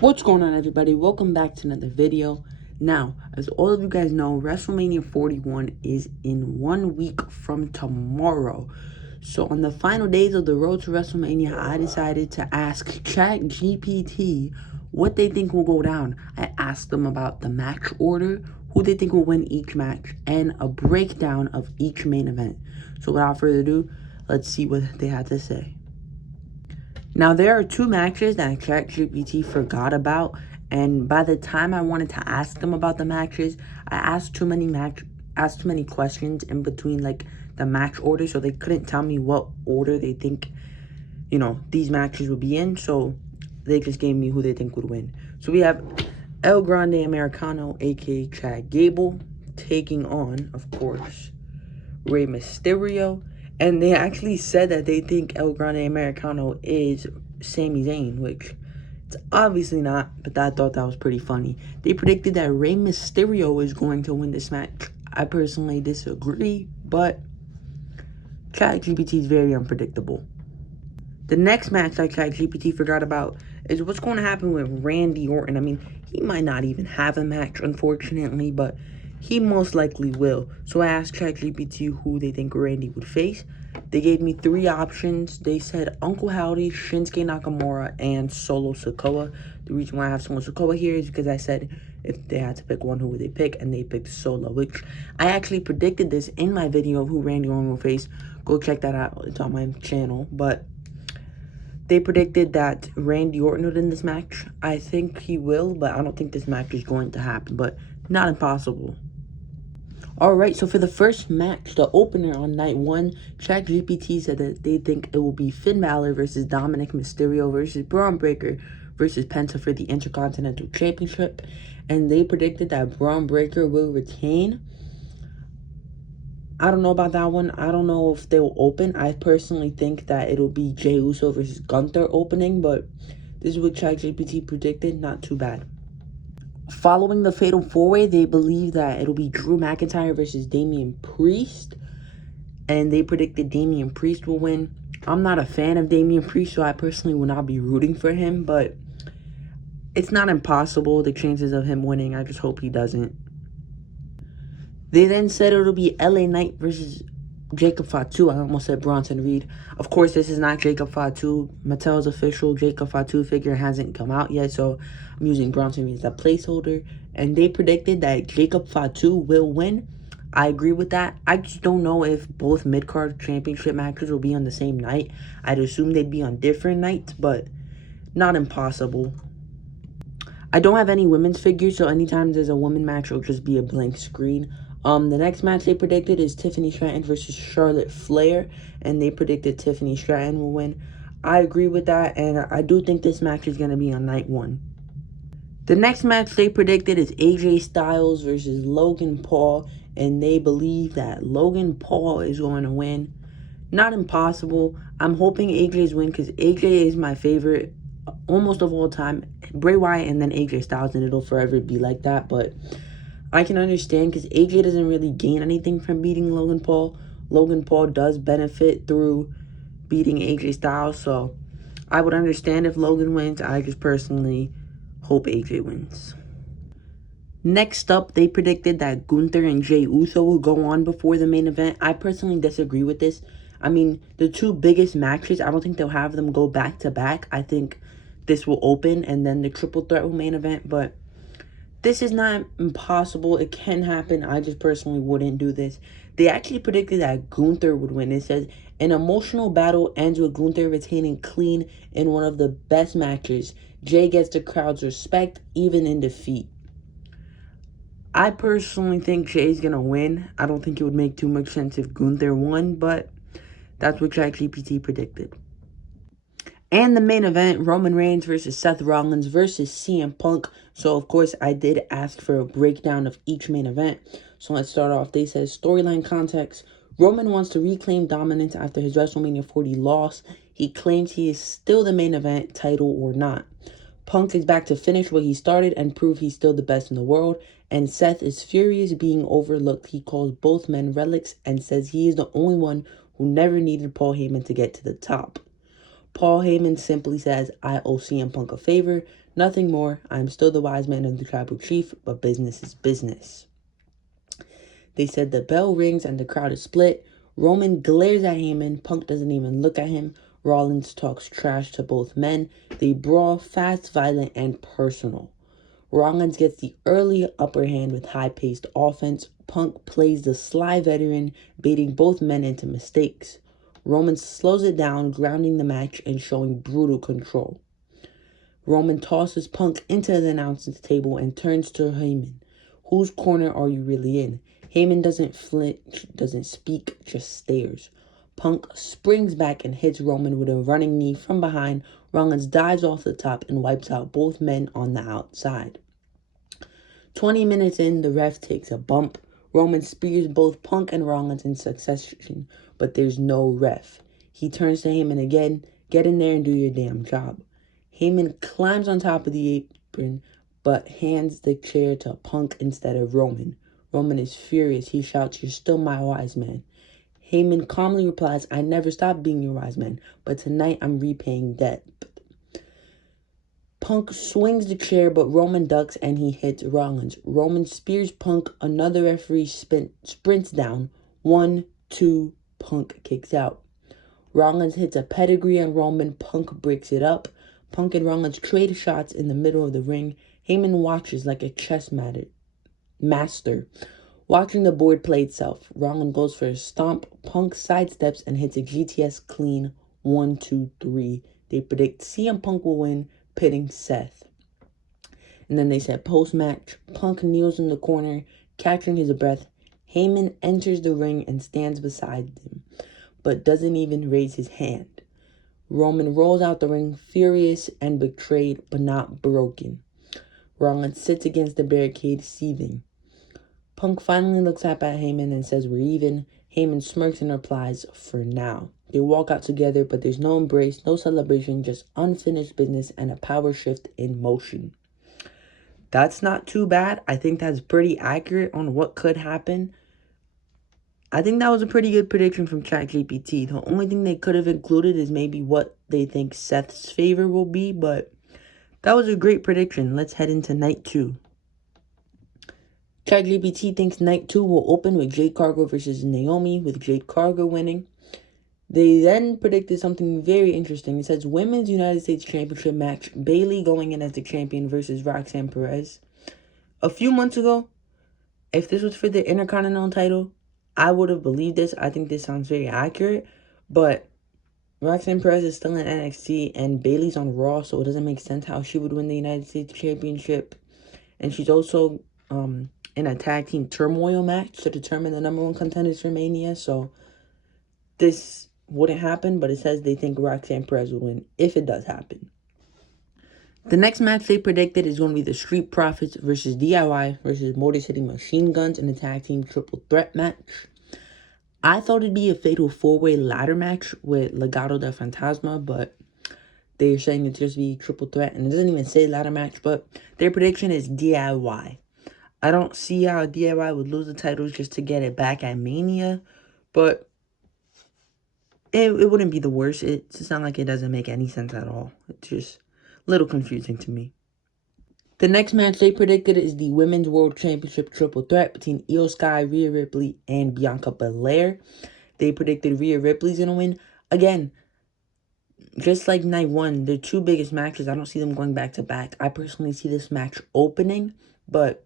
What's going on, everybody? Welcome back to another video. Now, as all of you guys know, WrestleMania 41 is in 1 week from tomorrow. So on the final days of the road to WrestleMania, I decided to ask ChatGPT what they think will go down. I asked them about the match order, who they think will win each match, and a breakdown of each main event. So without further ado, let's see what they had to say. Now, there are two matches that ChatGPT forgot about, and by the time I wanted to ask them about the matches, I asked too many questions in between, like, the match order, so they couldn't tell me what order they think, these matches would be in, so they just gave me who they think would win. So we have El Grande Americano, aka Chad Gable, taking on, of course, Rey Mysterio. And they actually said that they think El Grande Americano is Sami Zayn, which it's obviously not, but I thought that was pretty funny. They predicted that Rey Mysterio is going to win this match. I personally disagree, but ChatGPT is very unpredictable. The next match that ChatGPT forgot about is what's going to happen with Randy Orton. I mean, he might not even have a match, unfortunately, but he most likely will. So I asked ChatGPT who they think Randy would face. They gave me three options. They said Uncle Howdy, Shinsuke Nakamura, and Solo Sikoa. The reason why I have Solo Sikoa here is because I said if they had to pick one, who would they pick? And they picked Solo, which I actually predicted this in my video of who Randy Orton will face. Go check that out. It's on my channel. But they predicted that Randy Orton would win this match. I think he will, but I don't think this match is going to happen. But not impossible. Alright, so for the first match, the opener on night one, ChatGPT said that they think it will be Finn Balor versus Dominic Mysterio versus Braun Breaker versus Penta for the Intercontinental Championship. And they predicted that Braun Breaker will retain. I don't know about that one. I don't know if they will open. I personally think that it'll be Jey Uso versus Gunther opening, but this is what ChatGPT predicted. Not too bad. Following the Fatal 4-Way, they believe that it'll be Drew McIntyre versus Damian Priest. And they predicted Damian Priest will win. I'm not a fan of Damian Priest, so I personally will not be rooting for him. But it's not impossible, the chances of him winning. I just hope he doesn't. They then said it'll be LA Knight versus Jacob Fatu. I almost said Bronson Reed. Of course, this is not Jacob Fatu. Mattel's official Jacob Fatu figure hasn't come out yet, so I'm using Bronson Reed as a placeholder. And they predicted that Jacob Fatu will win. I agree with that. I just don't know if both mid-card championship matches will be on the same night. I'd assume they'd be on different nights, but not impossible. I don't have any women's figures, so anytime there's a women match, it'll just be a blank screen. The next match they predicted is Tiffany Stratton versus Charlotte Flair, and they predicted Tiffany Stratton will win. I agree with that, and I do think this match is going to be on night one. The next match they predicted is AJ Styles versus Logan Paul, and they believe that Logan Paul is going to win. Not impossible. I'm hoping AJ's win because AJ is my favorite almost of all time. Bray Wyatt and then AJ Styles, and it'll forever be like that, but I can understand because AJ doesn't really gain anything from beating Logan Paul. Logan Paul does benefit through beating AJ Styles, so I would understand if Logan wins. I just personally hope AJ wins. Next up, they predicted that Gunther and Jey Uso will go on before the main event. I personally disagree with this. I mean, the two biggest matches, I don't think they'll have them go back-to-back. I think this will open and then the triple threat will main event, but this is not impossible. It can happen. I just personally wouldn't do this. They actually predicted that Gunther would win. It says, an emotional battle ends with Gunther retaining clean in one of the best matches. Jay gets the crowd's respect, even in defeat. I personally think Jay's going to win. I don't think it would make too much sense if Gunther won, but that's what ChatGPT predicted. And the main event, Roman Reigns versus Seth Rollins versus CM Punk. So, of course, I did ask for a breakdown of each main event. So, let's start off. They said, storyline context. Roman wants to reclaim dominance after his WrestleMania 40 loss. He claims he is still the main event, title or not. Punk is back to finish what he started and prove he's still the best in the world. And Seth is furious being overlooked. He calls both men relics and says he is the only one who never needed Paul Heyman to get to the top. Paul Heyman simply says, I owe CM Punk a favor. Nothing more. I'm still the wise man of the tribal chief, but business is business. They said the bell rings and the crowd is split. Roman glares at Heyman. Punk doesn't even look at him. Rollins talks trash to both men. They brawl, fast, violent, and personal. Rollins gets the early upper hand with high-paced offense. Punk plays the sly veteran, baiting both men into mistakes. Roman slows it down, grounding the match and showing brutal control. Roman tosses Punk into the announcer's table and turns to Heyman. Whose corner are you really in? Heyman doesn't flinch, doesn't speak, just stares. Punk springs back and hits Roman with a running knee from behind. Rollins dives off the top and wipes out both men on the outside. 20 minutes in, the ref takes a bump. Roman spears both Punk and Rollins in succession, but there's no ref. He turns to Heyman again. Get in there and do your damn job. Heyman climbs on top of the apron, but hands the chair to Punk instead of Roman. Roman is furious. He shouts, "You're still my wise man." Heyman calmly replies, "I never stopped being your wise man, but tonight I'm repaying debt." Punk swings the chair, but Roman ducks and he hits Rollins. Roman spears Punk. Another referee sprints down. 1, 2, Punk kicks out. Rollins hits a pedigree on Roman. Punk breaks it up. Punk and Rollins trade shots in the middle of the ring. Heyman watches like a chess master, watching the board play itself. Rollins goes for a stomp. Punk sidesteps and hits a GTS clean. 1, 2, 3. They predict CM Punk will win, pitting Seth. And then they said post-match, Punk kneels in the corner, catching his breath. Heyman enters the ring and stands beside him, but doesn't even raise his hand. Roman rolls out the ring, furious and betrayed, but not broken. Rollins sits against the barricade, seething. Punk finally looks up at Heyman and says, "We're even." Heyman smirks and replies, "For now." They walk out together, but there's no embrace, no celebration, just unfinished business and a power shift in motion. That's not too bad. I think that's pretty accurate on what could happen. I think that was a pretty good prediction from ChatGPT. The only thing they could have included is maybe what they think Seth's favor will be, but that was a great prediction. Let's head into night 2. ChatGPT thinks night 2 will open with Jade Cargill versus Naomi, with Jade Cargill winning. They then predicted something very interesting. It says Women's United States Championship match, Bayley going in as the champion versus Roxanne Perez. A few months ago, if this was for the Intercontinental title, I would have believed this. I think this sounds very accurate, but Roxanne Perez is still in NXT and Bayley's on Raw, so it doesn't make sense how she would win the United States Championship. And she's also in a tag team turmoil match to determine the number 1 contenders for Mania, so this wouldn't happen, but it says they think Roxanne Perez will win if it does happen. The next match they predicted is going to be the Street Profits versus DIY versus Motor City Machine Guns in a tag team triple threat match. I thought it'd be a fatal 4-way ladder match with Legado del Fantasma, but they're saying it's just be triple threat, and it doesn't even say ladder match, but their prediction is DIY. I don't see how DIY would lose the titles just to get it back at Mania, but it wouldn't be the worst. It's not like it doesn't make any sense at all. It's just a little confusing to me. The next match they predicted is the Women's World Championship triple threat between Io Sky, Rhea Ripley, and Bianca Belair. They predicted Rhea Ripley's going to win. Again, just like night 1, their 2 biggest matches, I don't see them going back to back. I personally see this match opening, but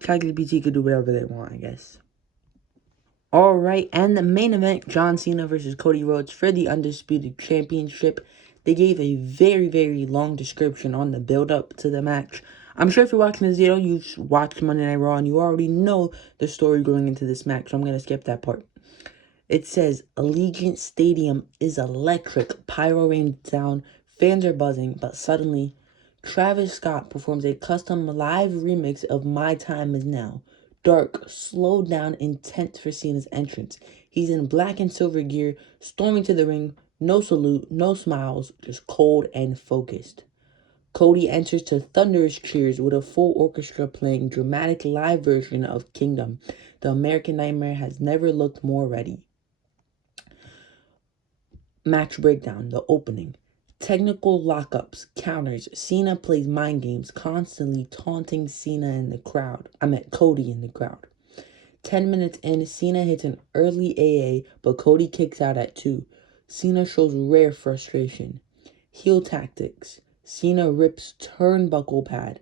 ChatGPT could do whatever they want, I guess. Alright, and the main event, John Cena versus Cody Rhodes for the Undisputed Championship. They gave a very, very long description on the build-up to the match. I'm sure if you're watching this video, you've watched Monday Night Raw and you already know the story going into this match, so I'm going to skip that part. It says, Allegiant Stadium is electric. Pyro rains down, fans are buzzing, but suddenly, Travis Scott performs a custom live remix of My Time Is Now. Dark, slowed down, intense for Cena's entrance. He's in black and silver gear, storming to the ring. No salute, no smiles, just cold and focused. Cody enters to thunderous cheers with a full orchestra playing dramatic live version of Kingdom. The American Nightmare has never looked more ready. Match breakdown, the opening. Technical lockups, counters. Cena plays mind games, constantly taunting Cody in the crowd. 10 minutes in, Cena hits an early AA, but Cody kicks out at 2. Cena shows rare frustration. Heel tactics. Cena rips turnbuckle pad,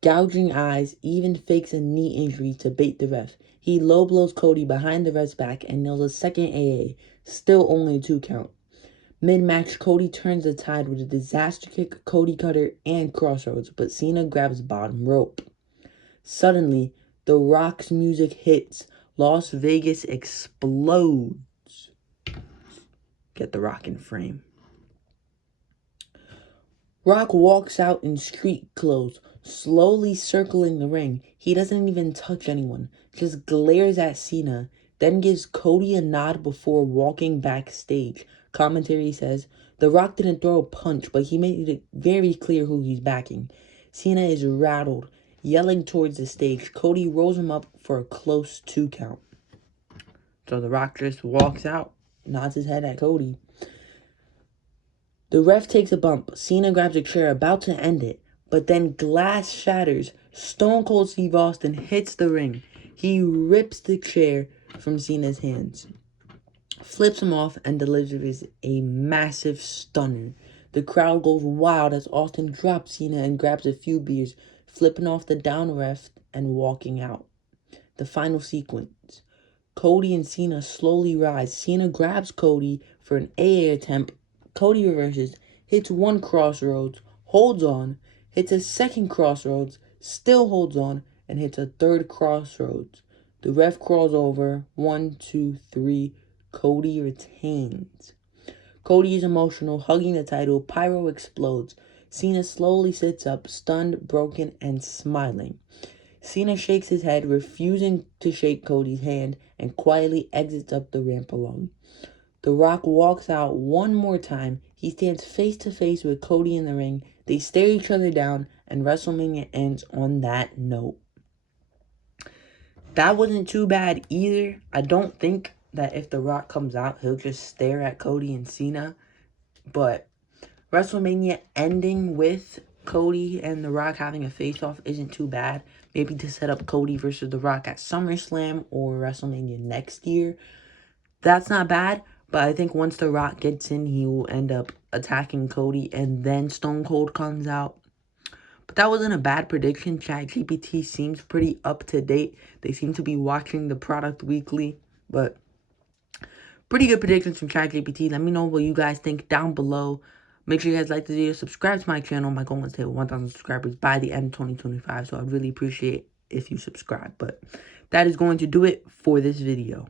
gouging eyes, even fakes a knee injury to bait the ref. He low blows Cody behind the ref's back and nails a second AA, still only a 2 count. Mid-match, Cody turns the tide with a disaster kick, Cody cutter, and crossroads, but Cena grabs bottom rope. Suddenly, The Rock's music hits. Las Vegas explodes. Get The Rock in frame. Rock walks out in street clothes, slowly circling the ring. He doesn't even touch anyone, just glares at Cena, then gives Cody a nod before walking backstage. Commentary says, The Rock didn't throw a punch, but he made it very clear who he's backing. Cena is rattled, yelling towards the stage. Cody rolls him up for a close 2 count. So The Rock just walks out, nods his head at Cody. The ref takes a bump. Cena grabs a chair, about to end it, but then glass shatters. Stone Cold Steve Austin hits the ring. He rips the chair from Cena's hands, flips him off, and delivers a massive stunner. The crowd goes wild as Austin drops Cena and grabs a few beers, flipping off the down ref and walking out. The final sequence. Cody and Cena slowly rise. Cena grabs Cody for an AA attempt. Cody reverses, hits one crossroads, holds on, hits a second crossroads, still holds on, and hits a third crossroads. The ref crawls over. 1, 2, 3. Cody retains. Cody is emotional, hugging the title. Pyro explodes. Cena slowly sits up, stunned, broken, and smiling. Cena shakes his head, refusing to shake Cody's hand, and quietly exits up the ramp alone. The Rock walks out one more time. He stands face to face with Cody in the ring. They stare each other down, and WrestleMania ends on that note. That wasn't too bad either. I don't think that if The Rock comes out, he'll just stare at Cody and Cena. But WrestleMania ending with Cody and The Rock having a face-off isn't too bad. Maybe to set up Cody versus The Rock at SummerSlam or WrestleMania next year. That's not bad, but I think once The Rock gets in, he will end up attacking Cody, and then Stone Cold comes out. But that wasn't a bad prediction. ChatGPT seems pretty up to date. They seem to be watching the product weekly, but pretty good predictions from ChatGPT. Let me know what you guys think down below. Make sure you guys like the video, subscribe to my channel. My goal is to hit 1,000 subscribers by the end of 2025, so I'd really appreciate if you subscribe. But that is going to do it for this video.